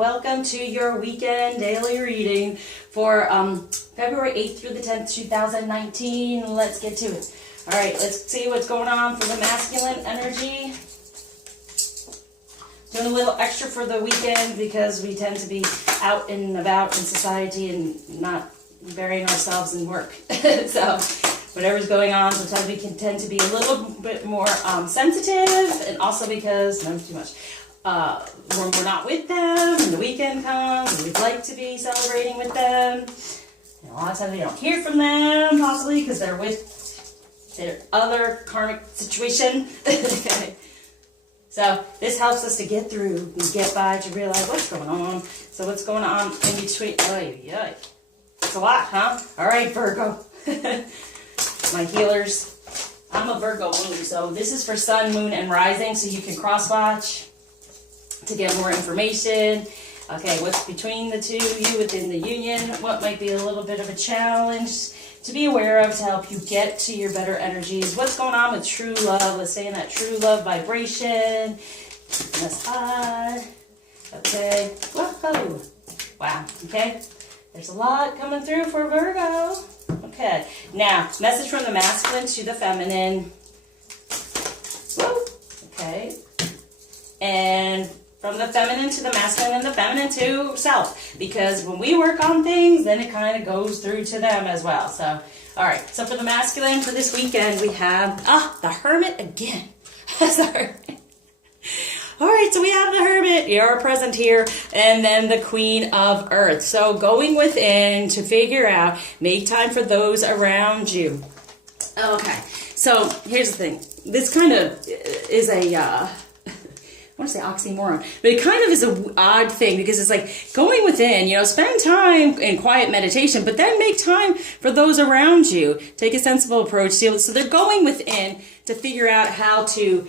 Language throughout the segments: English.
welcome to your weekend daily reading for February 8th through the 10th, 2019. Let's get to it. All right, let's see what's going on for the masculine energy. Doing a little extra for the weekend because we tend to be out and about in society and not burying ourselves in work. So whatever's going on, sometimes we can tend to be a little bit more sensitive, and also because, not too much, when we're not with them and the weekend comes and we'd like to be celebrating with them, and a lot of times we don't hear from them, possibly because they're with their other karmic situation. Okay. So this helps us to get through and get by to realize what's going on. So what's going on in between? Oh, yeah. It's a lot, huh? All right, Virgo. My healers. I'm a Virgo moon, so this is for sun, moon, and rising, so you can cross-watch to get more information. Okay, what's between the two of you within the union? What might be a little bit of a challenge to be aware of to help you get to your better energies? What's going on with true love? Let's stay in that true love vibration. That's high. Okay. Whoa. Wow. Okay. There's a lot coming through for Virgo. Okay. Now, message from the masculine to the feminine. Woo. Okay. And from the feminine to the masculine and the feminine to self. Because when we work on things, then it kind of goes through to them as well. So, all right. So for the masculine for this weekend, we have, the Hermit again. Sorry. All right, so we have the Hermit, you're present here, and then the Queen of Earth. So going within to figure out, make time for those around you. Okay, so here's the thing. This kind of is a, I want to say oxymoron, but it kind of is an odd thing because it's like going within, spend time in quiet meditation, but then make time for those around you. Take a sensible approach. So they're going within to figure out how to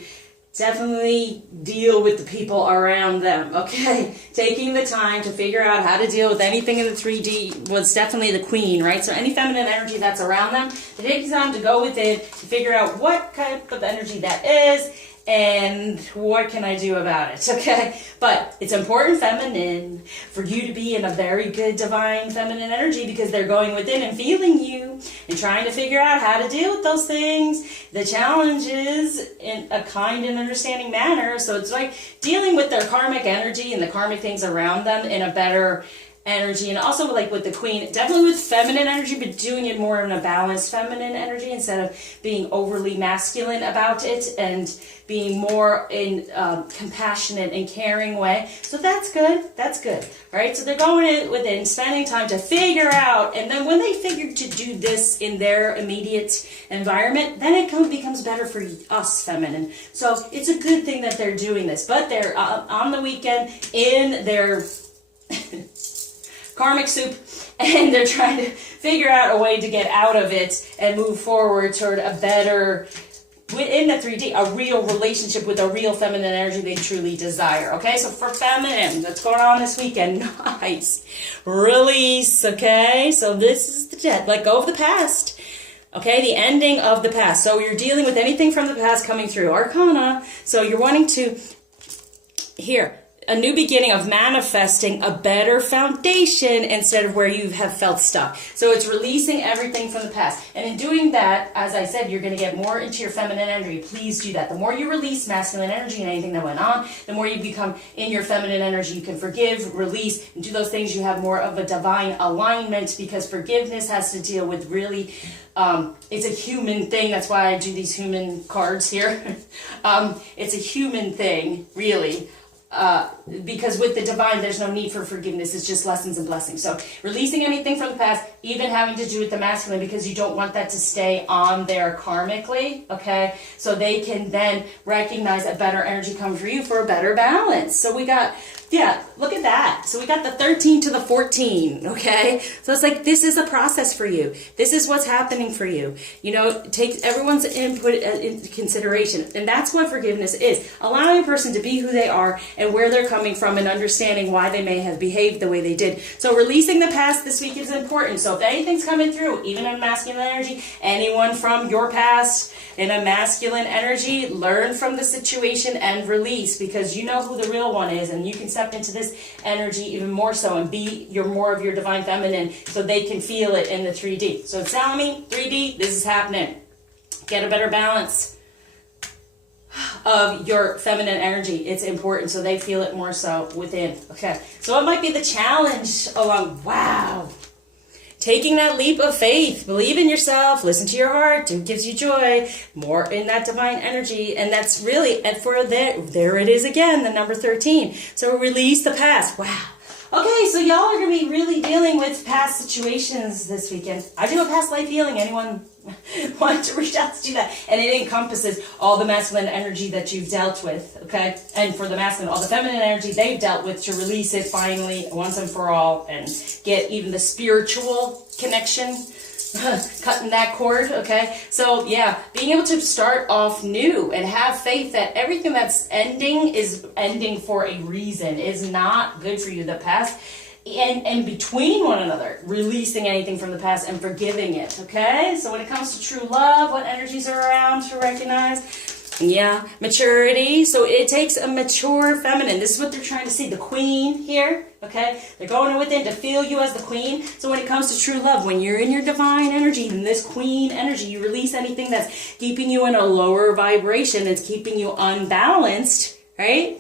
definitely deal with the people around them, okay? Taking the time to figure out how to deal with anything in the 3D was definitely the Queen, right? So any feminine energy that's around them, they take the time to go within to figure out what type of energy that is and what can I do about it, okay? But it's important, feminine, for you to be in a very good divine feminine energy because they're going within and feeling you and trying to figure out how to deal with those things, the challenges in a kind and understanding manner. So it's like dealing with their karmic energy and the karmic things around them in a better energy, and also like with the Queen, definitely with feminine energy, but doing it more in a balanced feminine energy instead of being overly masculine about it and being more in compassionate and caring way. So that's good. That's good. All right. So they're going in within, spending time to figure out, and then when they figure to do this in their immediate environment, then it becomes better for us, feminine. So it's a good thing that they're doing this, but they're on the weekend in their karmic soup, and they're trying to figure out a way to get out of it and move forward toward a better, within the 3D, a real relationship with a real feminine energy they truly desire. Okay, so for feminine, what's going on this weekend? Nice. Release, okay? So this is the death. Let go of the past. Okay, the ending of the past. So you're dealing with anything from the past coming through. Arcana. So you're wanting to, here, a new beginning of manifesting a better foundation instead of where you have felt stuck. So it's releasing everything from the past. And in doing that, as I said, you're going to get more into your feminine energy. Please do that. The more you release masculine energy and anything that went on, the more you become in your feminine energy. You can forgive, release, and do those things. You have more of a divine alignment because forgiveness has to deal with really, it's a human thing. That's why I do these human cards here. It's a human thing, really. Because with the divine, there's no need for forgiveness. It's just lessons and blessings. So releasing anything from the past, even having to do with the masculine, because you don't want that to stay on there karmically, okay? So they can then recognize a better energy come for you for a better balance. So we got, yeah, look at that. So we got the 13 to the 14, okay? So it's like, this is a process for you. This is what's happening for you. Take everyone's input into consideration. And that's what forgiveness is. Allowing a person to be who they are and where they're coming from and understanding why they may have behaved the way they did. So releasing the past this week is important. So So if anything's coming through, even in masculine energy, anyone from your past in a masculine energy, learn from the situation and release, because you know who the real one is, and you can step into this energy even more so and be more of your divine feminine so they can feel it in the 3D. So it's telling me, 3D, this is happening. Get a better balance of your feminine energy. It's important so they feel it more so within. Okay, so what might be the challenge along? Wow. Taking that leap of faith, believe in yourself, listen to your heart, it gives you joy, more in that divine energy. And that's really, and for there it is again, the number 13. So release the past. Wow. Okay, so y'all are going to be really dealing with past situations this weekend. I do a past life healing. Anyone want to reach out to do that? And it encompasses all the masculine energy that you've dealt with, okay? And for the masculine, all the feminine energy they've dealt with, to release it finally once and for all and get even the spiritual connection, cutting that cord, okay? So yeah, being able to start off new and have faith that everything that's ending is ending for a reason, is not good for you. The past and between one another, releasing anything from the past and forgiving it, okay? So when it comes to true love, what energies are around to recognize? Yeah, maturity. So it takes a mature feminine. This is what they're trying to see. The queen here, okay? They're going within to feel you as the queen. So when it comes to true love, when you're in your divine energy, in this queen energy, you release anything that's keeping you in a lower vibration. It's keeping you unbalanced, right?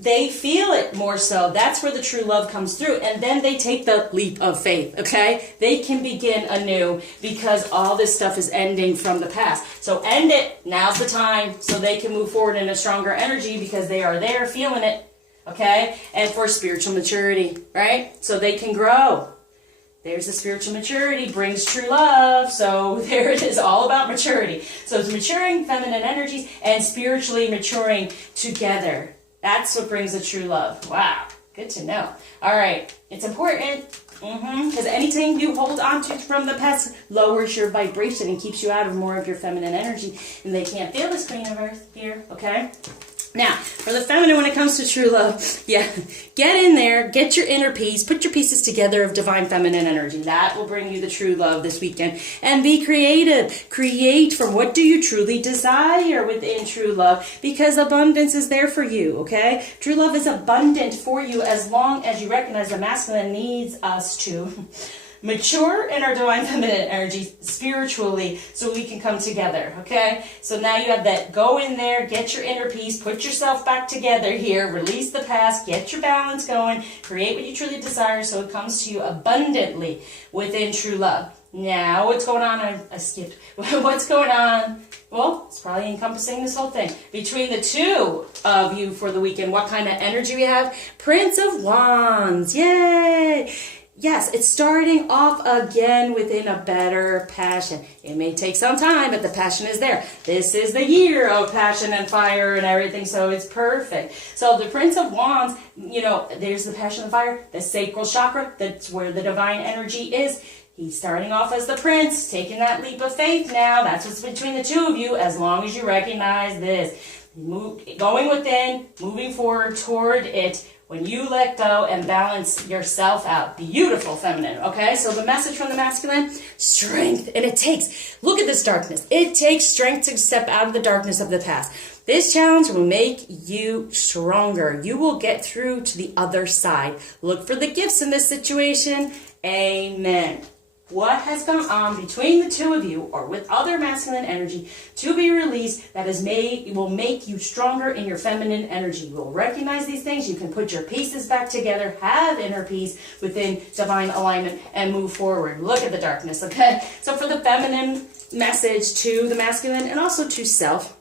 They feel it more so. That's where the true love comes through. And then they take the leap of faith, okay? They can begin anew because all this stuff is ending from the past. So end it. Now's the time so they can move forward in a stronger energy because they are there feeling it, okay? And for spiritual maturity, right? So they can grow. There's the spiritual maturity, brings true love. So there it is, all about maturity. So it's maturing feminine energies and spiritually maturing together. That's what brings the true love. Wow, good to know. All right, it's important because anything you hold on to from the past lowers your vibration and keeps you out of more of your feminine energy. And they can't feel this Queen of Earth here, okay? Now, for the feminine, when it comes to true love, yeah, get in there, get your inner peace, put your pieces together of divine feminine energy. That will bring you the true love this weekend. And be creative. Create from what do you truly desire within true love, because abundance is there for you, okay? True love is abundant for you as long as you recognize the masculine needs us to mature in our divine feminine energy spiritually so we can come together, okay? So now you have that. Go in there, get your inner peace, put yourself back together here, release the past, get your balance going, create what you truly desire so it comes to you abundantly within true love. Now, what's going on? I skipped. What's going on? Well, it's probably encompassing this whole thing. Between the two of you for the weekend, what kind of energy we have? Prince of Wands. Yay! Yes, it's starting off again within a better passion. It may take some time, but the passion is there. This is the year of passion and fire and everything, so it's perfect. So the Prince of Wands, you know, there's the passion and fire, the sacral chakra, that's where the divine energy is. He's starting off as the prince, taking that leap of faith now. That's what's between the two of you, as long as you recognize this. Going within, moving forward toward it. When you let go and balance yourself out. Beautiful feminine, okay? So the message from the masculine, strength. And it takes, look at this darkness. It takes strength to step out of the darkness of the past. This challenge will make you stronger. You will get through to the other side. Look for the gifts in this situation. Amen. What has gone on between the two of you or with other masculine energy to be released that will make you stronger in your feminine energy. You will recognize these things. You can put your pieces back together, have inner peace within divine alignment, and move forward. Look at the darkness, okay? So for the feminine message to the masculine and also to self,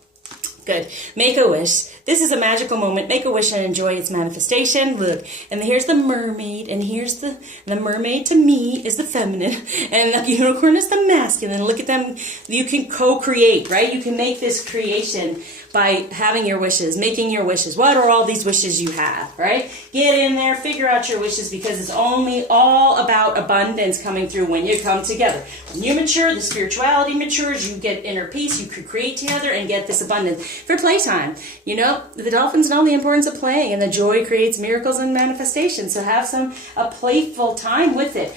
good. Make a wish. This is a magical moment. Make a wish and enjoy its manifestation. Look, and here's the mermaid, and here's the mermaid to me is the feminine, and the unicorn is the masculine. Look at them. You can co-create, right? You can make this creation by having your wishes, making your wishes. What are all these wishes you have, right? Get in there, figure out your wishes, because it's only all about abundance coming through when you come together. When you mature, the spirituality matures, you get inner peace, you could create together and get this abundance. for playtime. You know, the dolphins know the importance of playing, and the joy creates miracles and manifestations. So have a playful time with it.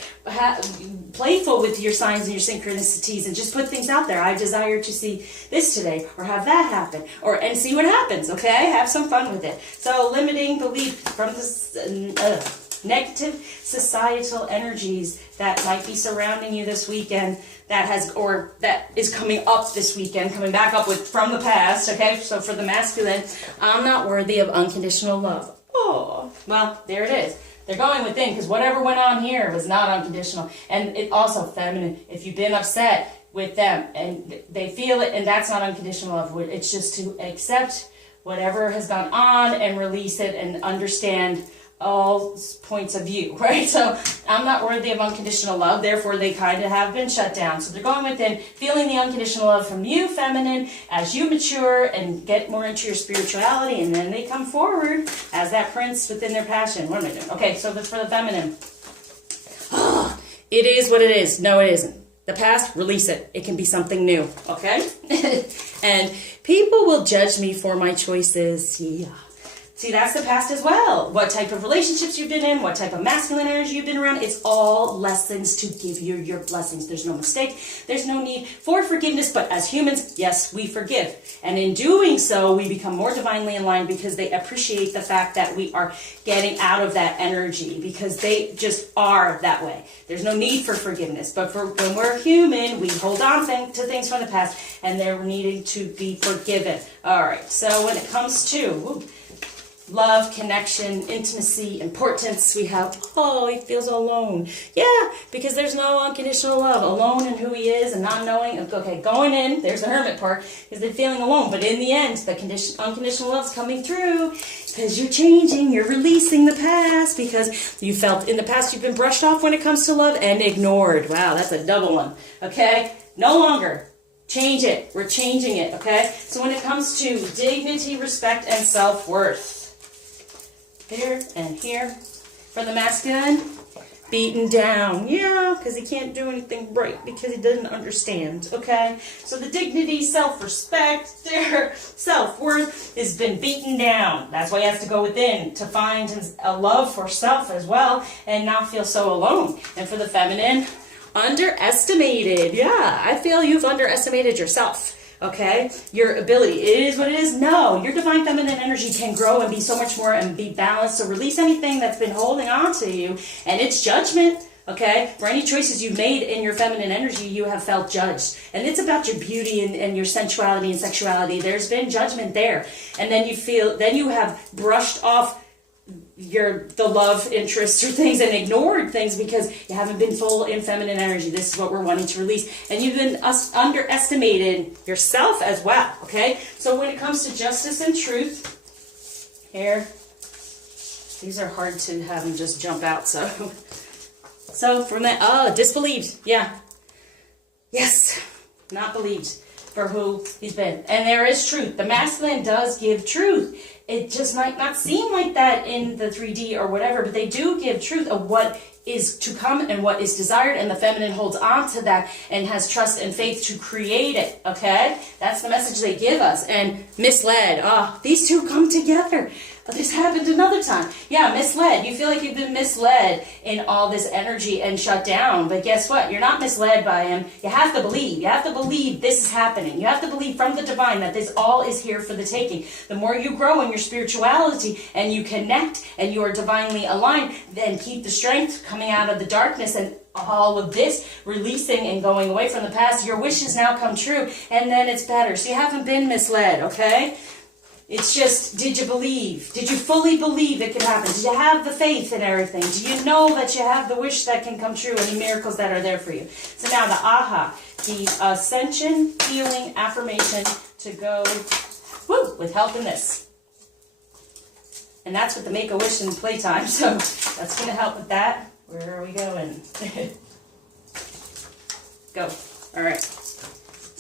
Playful with your signs and your synchronicities, and just put things out there. I desire to see this today, or have that happen, and see what happens, okay? Have some fun with it. So limiting belief from this negative societal energies that might be surrounding you this weekend, that is coming up this weekend, coming back up from the past, okay? So for the masculine, I'm not worthy of unconditional love. Oh, well, there it is. They're going within, because whatever went on here was not unconditional. And it also feminine. If you've been upset with them and they feel it, and that's not unconditional love. It's just to accept whatever has gone on and release it and understand all points of view, right? So I'm not worthy of unconditional love, therefore they kind of have been shut down. So they're going within, feeling the unconditional love from you, feminine, as you mature and get more into your spirituality, and then they come forward as that prince within their passion. What am I doing? Okay, so for the feminine. It is what it is. No, it isn't. The past, release it. It can be something new, okay? And people will judge me for my choices. Yeah. See, that's the past as well. What type of relationships you've been in, what type of masculine energy you've been around. It's all lessons to give you your blessings. There's no mistake. There's no need for forgiveness. But as humans, yes, we forgive. And in doing so, we become more divinely aligned, because they appreciate the fact that we are getting out of that energy, because they just are that way. There's no need for forgiveness. But when we're human, we hold on to things from the past, and they're needing to be forgiven. All right, so when it comes to love, connection, intimacy, importance, we have, he feels alone. Yeah, because there's no unconditional love. Alone in who he is and not knowing. Okay, going in, there's the hermit part, because they're feeling alone. But in the end, the unconditional love's coming through, because you're changing, you're releasing the past, because you felt in the past you've been brushed off when it comes to love and ignored. Wow, that's a double one. Okay, no longer. Change it. We're changing it, okay? So when it comes to dignity, respect, and self-worth, here and here. For the masculine, beaten down. Yeah, because he can't do anything right, because he doesn't understand. Okay? So the dignity, self-respect, their self-worth has been beaten down. That's why he has to go within to find a love for self as well, and not feel so alone. And for the feminine, underestimated. Yeah, I feel you've underestimated yourself. Okay, your ability, it is what it is. No, your divine feminine energy can grow and be so much more and be balanced. So release anything that's been holding on to you, and it's judgment. Okay, for any choices you've made in your feminine energy, you have felt judged, and it's about your beauty and your sensuality and sexuality. There's been judgment there, and then you have brushed off the love interests or things and ignored things because you haven't been full in feminine energy. This is what we're wanting to release. And you've been underestimated yourself as well, okay? So when it comes to justice and truth, here, these are hard to have them just jump out, so from that, disbelieved, yeah. Yes, not believed for who he's been. And there is truth. The masculine does give truth. It just might not seem like that in the 3D or whatever, but they do give truth of what is to come and what is desired, and the feminine holds on to that and has trust and faith to create it, okay? That's the message they give us. And misled. These two come together. This happened another time. Yeah, misled. You feel like you've been misled in all this energy and shut down. But guess what? You're not misled by him. You have to believe. You have to believe this is happening. You have to believe from the divine that this all is here for the taking. The more you grow in your spirituality and you connect and you are divinely aligned, then keep the strength coming out of the darkness and all of this releasing and going away from the past. Your wishes now come true, and then it's better. So you haven't been misled, okay? It's just, did you believe? Did you fully believe it could happen? Did you have the faith in everything? Do you know that you have the wish that can come true, any miracles that are there for you? So now the ascension, healing, affirmation to go with help in this. And that's with the Make-A-Wish and playtime, so that's going to help with that. Where are we going? Go. All right.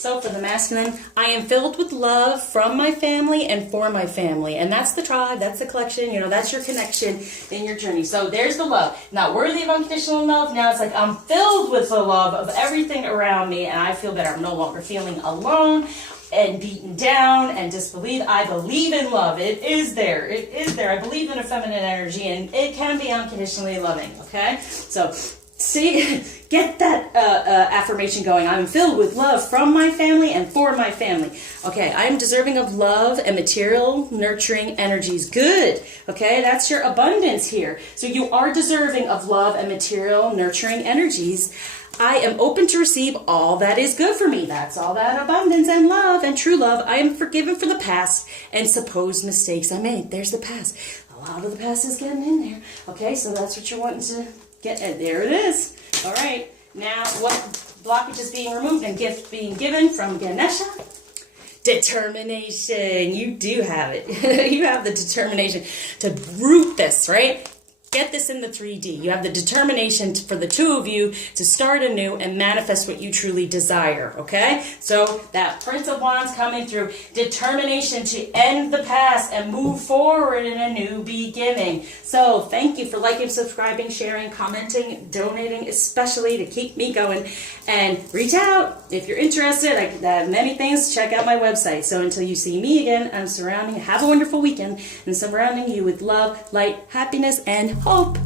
So for the masculine, I am filled with love from my family and for my family. And that's the tribe, that's the collection, you know, that's your connection in your journey. So there's the love. Not worthy of unconditional love. Now it's like I'm filled with the love of everything around me and I feel better. I'm no longer feeling alone and beaten down and disbelieved. I believe in love. It is there. It is there. I believe in a feminine energy and it can be unconditionally loving. Okay? So see, get that affirmation going. I'm filled with love from my family and for my family. Okay, I am deserving of love and material nurturing energies. Good. Okay, that's your abundance here. So you are deserving of love and material nurturing energies. I am open to receive all that is good for me. That's all that abundance and love and true love. I am forgiven for the past and supposed mistakes I made. There's the past. A lot of the past is getting in there. Okay, so that's what you're wanting to get. There it is. All right. Now, what blockage is being removed and gift being given from Ganesha? Determination. You do have it. You have the determination to root this, right? Get this in the 3D. You have the determination for the two of you to start anew and manifest what you truly desire, okay? So that Prince of Wands coming through, determination to end the past and move forward in a new beginning. So thank you for liking, subscribing, sharing, commenting, donating, especially to keep me going. And reach out if you're interested. I have many things. Check out my website. So until you see me again, I'm surrounding you. Have a wonderful weekend and surrounding you with love, light, happiness, and hope.